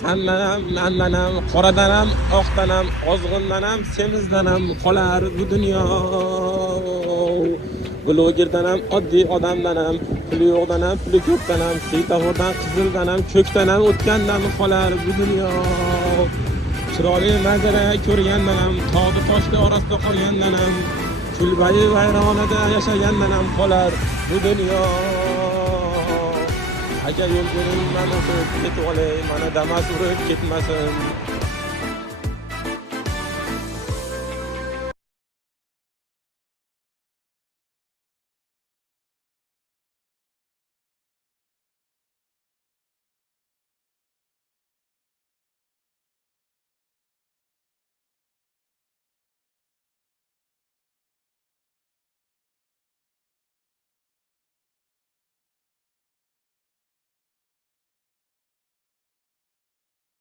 sandanam, mandanam, qoradanam, oqdanam, ozg'indanam, semizdanam qolar bu dunyo. Blogerdanam, oddiy odamdanam, puli yo'qdanam, puli ko'pdanam, svetofordan qizildanam, ko'kdanam o'tgandan qolar bu dunyo. Chiroyli manzara ko'rgandanam, tog'i toshli orasida qolgandanam, kulbayi vayronada yashagandanam qolar bu dunyo. Agar yo'l bering, men o'tib ketib olay, mana Damas urib ketmasin.